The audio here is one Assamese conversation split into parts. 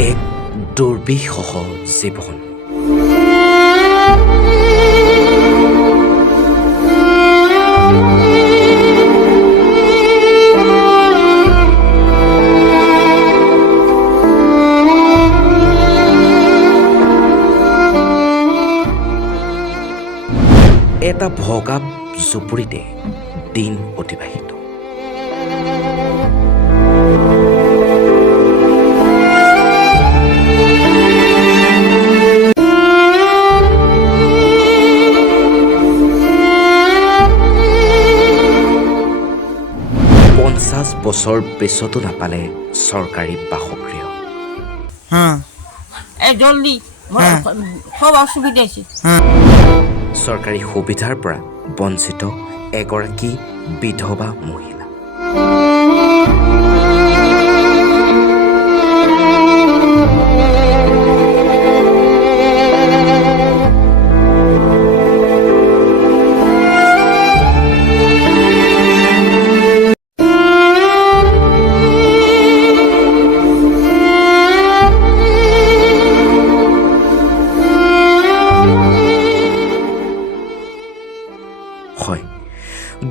এক দুৰ্বিষহ জীৱন। এটা ভগা জুপুৰিতে দিন অতিবাহিত। বছৰ পিছতো নাপালে চৰকাৰী বাসগৃহ। জলদি সব অসুবিধা আছে। চৰকাৰী সুবিধাৰ পৰা বঞ্চিত এগৰাকী বিধৱা মহিলা।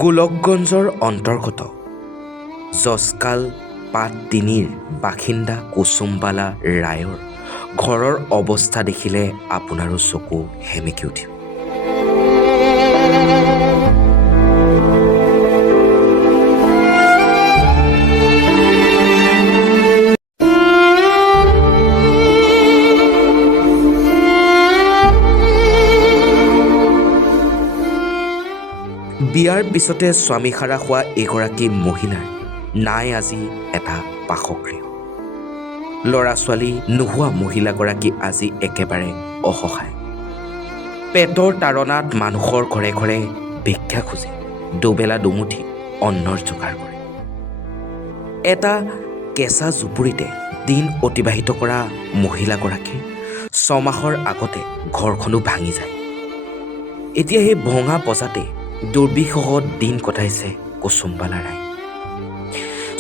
গোলকগঞ্জৰ অন্তৰ্গত জজকাল পাত ৩ৰ বাসিন্দা কুসুমবালা ৰায়ৰ ঘৰৰ অৱস্থা দেখিলে আপোনাৰো চকু সেমেকি উঠিব। বিয়াৰ পিছতে স্বামী সাৰা হোৱা এগৰাকী মহিলাৰ নাই আজি এটা বাসগৃহ। ল'ৰা ছোৱালী নোহোৱা মহিলাগৰাকী আজি একেবাৰে অসহায়। পেটৰ তাৰণাত মানুহৰ ঘৰে ঘৰে ভিক্ষা খোজে, দুবেলা দুমুঠি অন্নৰ যোগাৰ কৰে। এটা কেঁচা জুপুৰিতে দিন অতিবাহিত কৰা মহিলাগৰাকীৰ ৬ মাহৰ আগতে ঘৰখনো ভাঙি যায়। এতিয়া সেই ভঙা পজাতে দুৰ্বিষহ দিন কটাইছে কুসুমবালা ৰায়।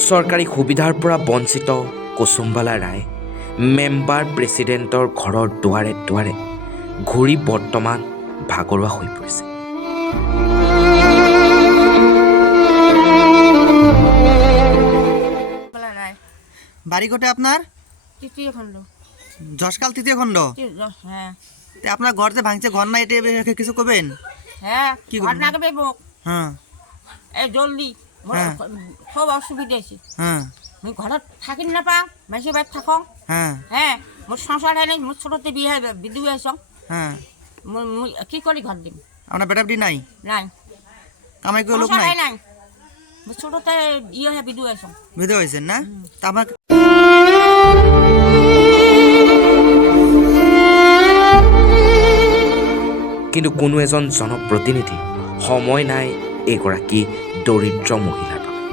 চৰকাৰী সুবিধাৰ পৰা বঞ্চিত কুসুমবালা ৰায় মেম্বাৰ প্ৰেছিডেণ্টৰ ঘৰৰ দুৱাৰে দুৱাৰে ঘূৰি বৰ্তমান ভাগৰুৱা হৈ পৰিছে। বাড়ি কোটে আপনার? তৃতীয় খণ্ড। জশকাল তৃতীয় খণ্ড? হ্যাঁ। আপনার ঘর যে ভাঙছে, ঘর নাই, এটা কিছু করবেন? হ্যাঁ, কি ঘর না করবে বক। হ্যাঁ জলদি হ্যাঁ। সব অসুবিধা আছে। হ্যাঁ মুই ঘৰত থাকি নাপাওঁ, বেছি বাদ থাকোঁ। হ্যাঁ হ্যাঁ, মোৰ সংসাৰ নাই, মোৰ ছোটতে বিয়া বিদু আছোঁ। হ্যাঁ। মই কি কৰি ঘৰ দিম? আপনাৰ বেটা বেটি নাই? নাই, কামাই কৰে লোক সংসাৰ নাই? নাই। মোৰ ছোটতে ইয়ে বিদু আছোঁ। বিধবা হয়েছেন না? তা আপনাৰ কিন্তু কোনো এজন জনপ্ৰতিনিধি সময় নাই এগৰাকী দৰিদ্ৰ মহিলাৰ বাবে।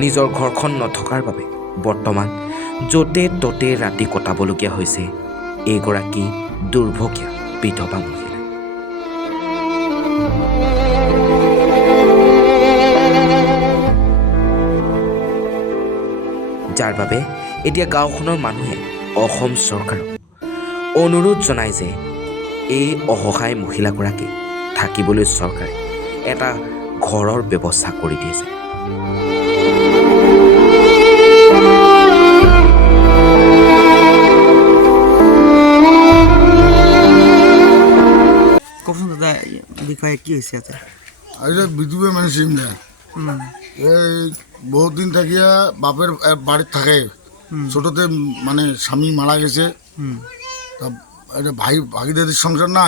নিজৰ ঘৰখন নথকাৰ বাবে বৰ্তমান য'তে ত'তে ৰাতি কটাবলগীয়া হৈছে এগৰাকী দুৰ্ভগীয়া বিধৱা মহিলা। যাৰ বাবে এতিয়া গাঁওখনৰ মানুহে অসম চৰকাৰক অনুৰোধ জনায় যে এই অসহায় মহিলাগৰাকী থাকিবলৈ চৰকাৰে এটা ঘৰৰ ব্যৱস্থা কৰি দিছে। কখন দাদা বিষয়ে কি হয়েছে? আছে আসলে বিধুবে মানে সিম না এই বহুত দিন থাকিয়া বাপের বাড়ির থাকে, ছোটতে মানে স্বামী মারা গেছে। তা এটা ভাগিদারির সংসার না,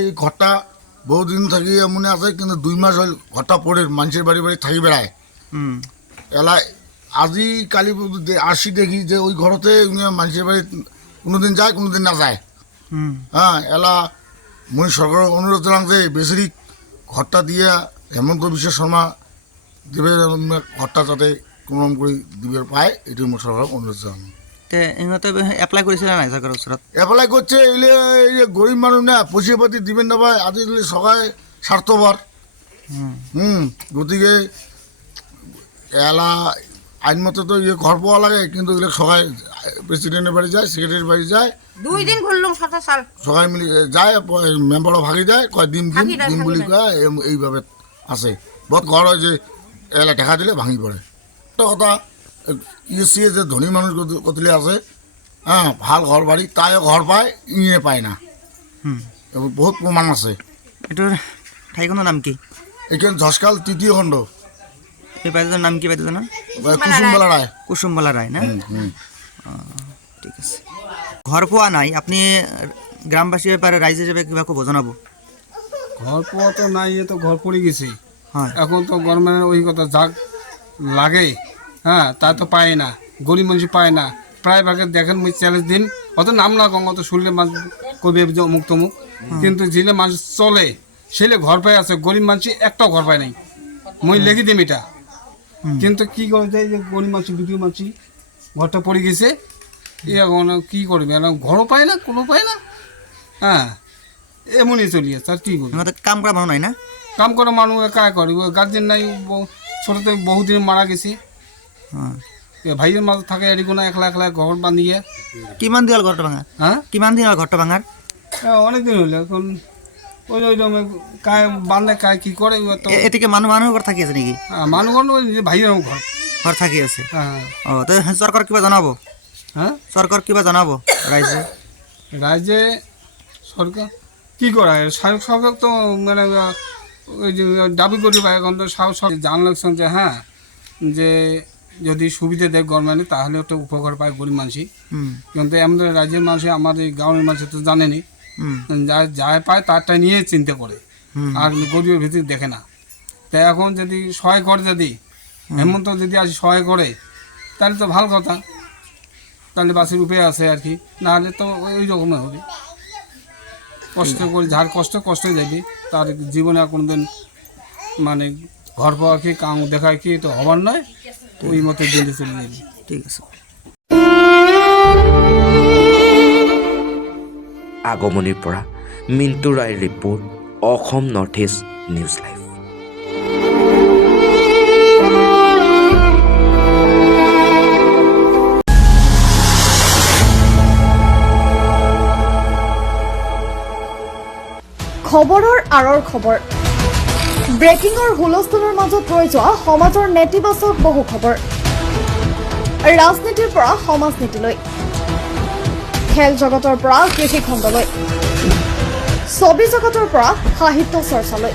এই ঘরটা বহুদিন থাকি মনে আছে, কিন্তু 2 মাস হল ঘরটা পড়ে মানুষের বাড়ি বাড়ি থাকি বেড়ায়। এলাই আজি কালি আসি দেখি যে ওই ঘরতে মানুষের বাড়ি কোনোদিন যায় কোনোদিন না যায়। হ্যাঁ, এলা মই সরকারের অনুরোধ জানাম যে বেচারি ঘরটা দিয়া হেমন্ত বিশ্ব শর্মা দেবে ঘরটা যাতে কোনোরকম করে দিবে পায়, এটাই মই সরকারের অনুরোধ জানাম। তে ইহঁতে এপ্লাই কৰিছিলে নাই চৰকাৰৰ ওচৰত? এপ্লাই করছে, এলে এই যে গরিব মানুষ না, পয়সা পাতি দিবেন না ভাই, আজি সবাই স্বার্থপর। গতিকে এলা আইন মতো তো ঘর পাওয়া লাগে, কিন্তু এগুলো সবাই প্রেসিডেন্টের বাড়ি যায়, সেক্রেটারির বাড়ি যায়, 2 দিন ঘুরলাম 27 সাল সবাই মিলে যায়, মেম্বারও ভাগি যায়, কয় দিন দিন ভাগি দেয়, দিন ভাগি বলি দেয়। কয় এইভাবে আসে। বহুত ঘর হয় যে এলা দেখা দিলে ভাঙি পড়ে। একটা কথা, ইয়ে যে ধনী মানুষ কতলে আছে, হ্যাঁ, ভাল ঘর বাড়ি, তাইও ঘর পায়, ইয়ে পায় না। হুম এবং বহুত প্রমাণ আছে। এইটোৰ ঠাইখনৰ নাম কি? এখানে ঝসকাল 3য় খণ্ড, এই বাইদেউৰ নাম কি বাইদেউজনৰ? কুসুমবালা ৰায়। কুসুমবালা ৰায় না? হুম, হুম। ঠিক আছে। ঘৰ পোৱা নাই, আপুনি গ্ৰামবাসীৰ ব্যাপাৰে ৰাইজ হিসেবে কিবা ক'ব জনাব? ঘর পাওয়া তো নাই, এ তো ঘর পড়ে গেছে। হয় এখন তো গভর্নমেন্টের ওই কথা যাক লাগে, হ্যাঁ, তা তো পায় না, গরিব মানুষ পায় না। প্রায় ভাগে দেখেন মুই চ্যালেঞ্জ দিন, অত নাম না কম, অত শুনলে মানুষ কবি অমুক তমুক, কিন্তু যেলে মানুষ চলে সেলে ঘর পায় আছে, গরিব মানুষ একটাও ঘর পায় নাই। মই লেখি দিম এটা, কিন্তু কি করে যায় যে গরিব মানুষ বিক্রি মানুষ ঘরটা পড়ে গেছে, এখন কি করবে, ঘরও পায় না, কোনো পায় না, হ্যাঁ, এমনই চলিয়েছে। আর কি করবে, সিহঁতে কাম কৰা মানুহ নাই না? কাম করা মানুষ কাজ করিব, গার্জেন নাই, ছোটতে বহুদিন মারা গেছে, হয়। ভাইয়ের মাঝে থাকে এটি কোনো একলা একলা ঘর বান্ধিয়ে। কিমান দিন হ'ল ঘৰটো ভাঙাৰ? হ্যাঁ, কিমান দিন হ'ল ঘৰটো ভাঙাৰ? অনেকদিন হইলে এখন ওই ওই কায় বান্ধে কায় কি কৰে তো এটিকে মানুহৰ ঘৰত থাকি আছে নেকি? মানুষ ভাইয়েৰ ঘৰ। ঘৰ থাকি আছে? হ্যাঁ, অঁ, তো চৰকাৰ কিবা জনাব? হ্যাঁ, চৰকাৰ কিবা জনাব ৰাইজে? রাজ্যে সরকার কি করা হয়, সরকার তো মানে ওই যে দাবি করি বা এখন তো জানলাম যে হ্যাঁ, যে যদি সুবিধা দেয় গভর্নমেন্টে তাহলে একটা উপকার পায় গরিব মানুষই। হুম কিন্তু আমাদের রাজ্যের মানুষ, আমাদের এই গ্রামের মানুষ তো জানেনি, হুম যা পায় তারটা নিয়ে চিন্তা করে, হুম। আর গরিবের ভিতরে দেখে না। তাই এখন যদি সহায় করে, যদি হেমন্ত যদি আসে সহায় করে, তাহলে তো ভালো কথা, তাহলে বাসের উপায় আছে আর কি, নাহলে তো ওই রকমের হবে। কষ্ট করে যার কষ্টই যাবে, তার জীবনে আর কোনোদিন মানে ঘর পাওয়া কি কাম দেখায় কি তো হবার নয়, ওই মতো দিনে চলে যাবে। ঠিক আছে। আগমনিৰ পৰা মিণ্টু ৰায়ৰ report, Assam north east news live. খবৰৰ আঁৰৰ খবৰ, ব্ৰেকিঙৰ হুলস্থুলৰ মাজত ৰৈ যোৱা সমাজৰ নেতিবাচক বহু খবৰ, ৰাজনীতিৰ পৰা সমাজনীতিলৈ, খেল জগতৰ পৰা কৃষি খণ্ডলৈ, ছবি জগতৰ পৰা সাহিত্য চৰ্চালৈ,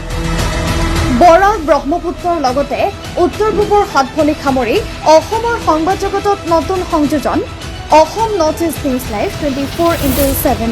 বৰাক ব্ৰহ্মপুত্ৰৰ লগতে উত্তৰ পূবৰ সাতভনী সামৰি অসমৰ সংবাদ জগতত নতুন সংযোজন, Assam north east news live 24/7।